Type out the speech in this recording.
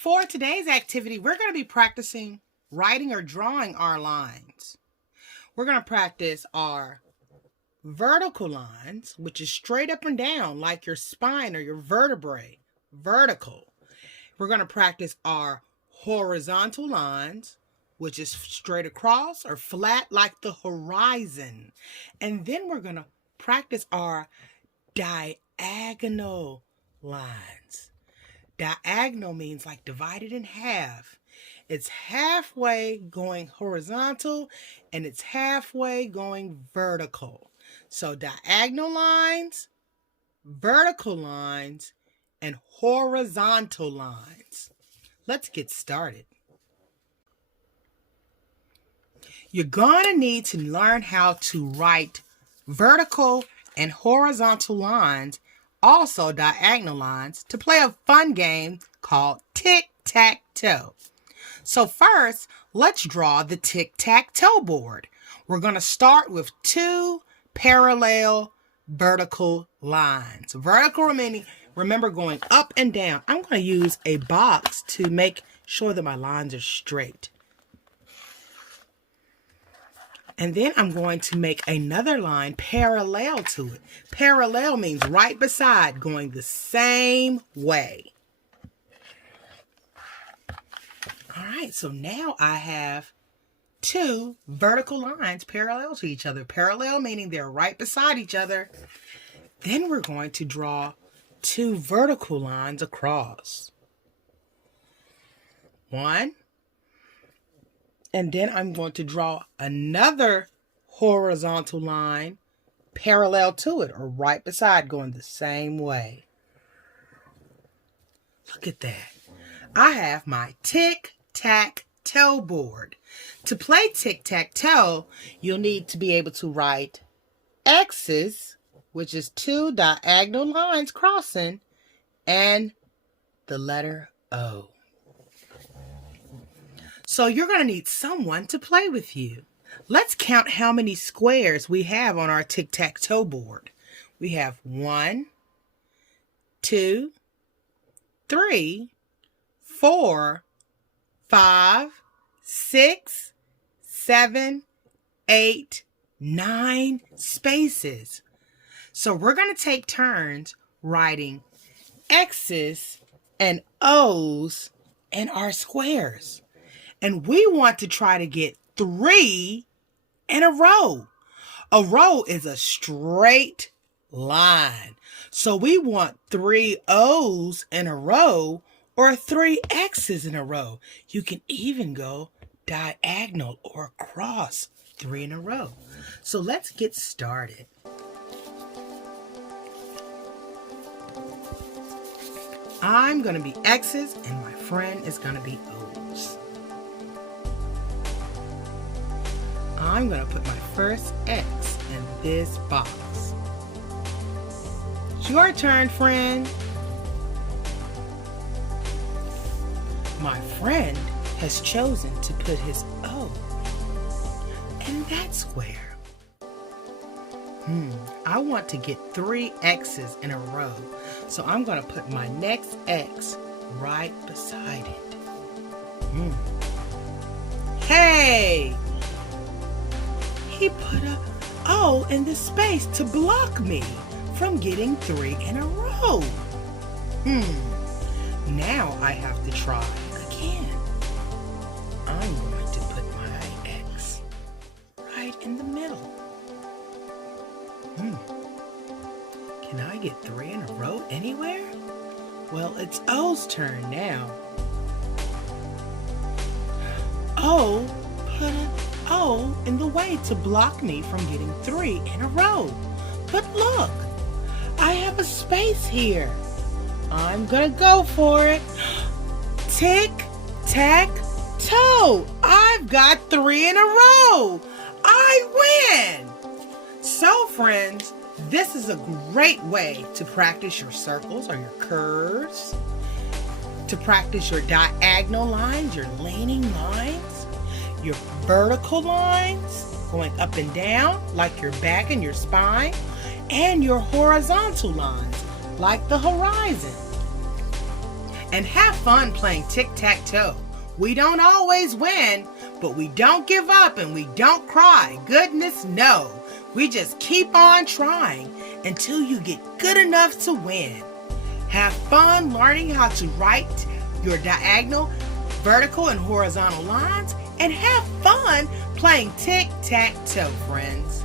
For today's activity, we're going to be practicing writing or drawing our lines. We're going to practice our vertical lines, which is straight up and down like your spine or your vertebrae, vertical. We're going to practice our horizontal lines, which is straight across or flat like the horizon. And then we're going to practice our diagonal lines. Diagonal means like divided in half. It's halfway going horizontal and it's halfway going vertical. So diagonal lines, vertical lines, and horizontal lines. Let's get started. You're going to need to learn how to write vertical and horizontal lines, also diagonal lines, to play a fun game called Tic-tac-toe. So first, let's draw the tic-tac-toe board. We're going to start with two parallel vertical lines. Vertical meaning, remember, going up and down. I'm going to use a box to make sure that my lines are straight. And then I'm going to make another line parallel to it. Parallel means right beside, going the same way. All right, so now I have two vertical lines parallel to each other. Parallel meaning they're right beside each other. Then we're going to draw two vertical lines across. One. And then I'm going to draw another horizontal line parallel to it or right beside, going the same way. Look at that. I have my tic-tac-toe board. To play tic-tac-toe, you'll need to be able to write X's, which is two diagonal lines crossing, and the letter O. So you're going to need someone to play with you. Let's count how many squares we have on our tic-tac-toe board. We have 1, 2, 3, 4, 5, 6, 7, 8, 9 spaces. So we're going to take turns writing X's and O's in our squares. And we want to try to get 3 in a row. A row is a straight line. So we want 3 O's in a row or 3 X's in a row. You can even go diagonal or across 3 in a row. So let's get started. I'm going to be X's and my friend is going to be O's. I'm going to put my first X in this box. It's your turn, friend. My friend has chosen to put his O in that square. I want to get 3 X's in a row, so I'm going to put my next X right beside it. Hey! He put a O in the space to block me from getting 3 in a row. Now I have to try again. I'm going to put my X right in the middle. Can I get 3 in a row anywhere? Well, it's O's turn now. O put a O in the way to block me from getting 3 in a row. But look, I have a space here. I'm gonna go for it. Tic-tac-toe. I've got 3 in a row. I win. So friends, this is a great way to practice your circles or your curves, to practice your diagonal lines, your leaning lines, your vertical lines going up and down like your back and your spine, and your horizontal lines like the horizon. and have fun playing tic-tac-toe. We don't always win, but we don't give up and we don't cry. Goodness no. We just keep on trying until you get good enough to win. Have fun learning how to write your diagonal, vertical, and horizontal lines, and have fun playing tic-tac-toe, friends.